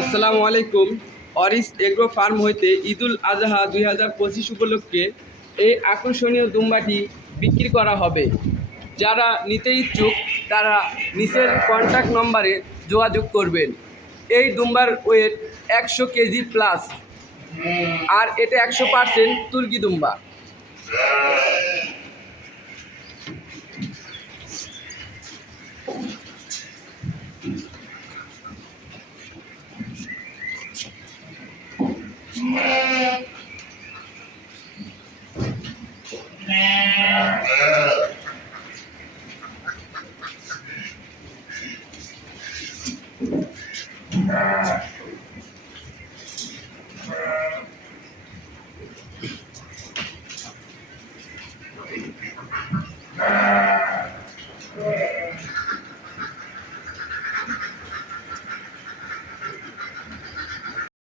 আসসালামু আলাইকুম। অরিস agro farm হইতে ঈদুল আজহা দুই হাজার পঁচিশ উপলক্ষে এই আকর্ষণীয় দুম্বাটি বিক্রি করা হবে। যারা নিতে ইচ্ছুক, তারা নিচের কন্ট্যাক্ট নম্বরে যোগাযোগ করবেন। এই দুম্বার ওয়েট একশো কেজি প্লাস আর এটা একশো পার্সেন্ট তুর্কি দুম্বা। Yeah.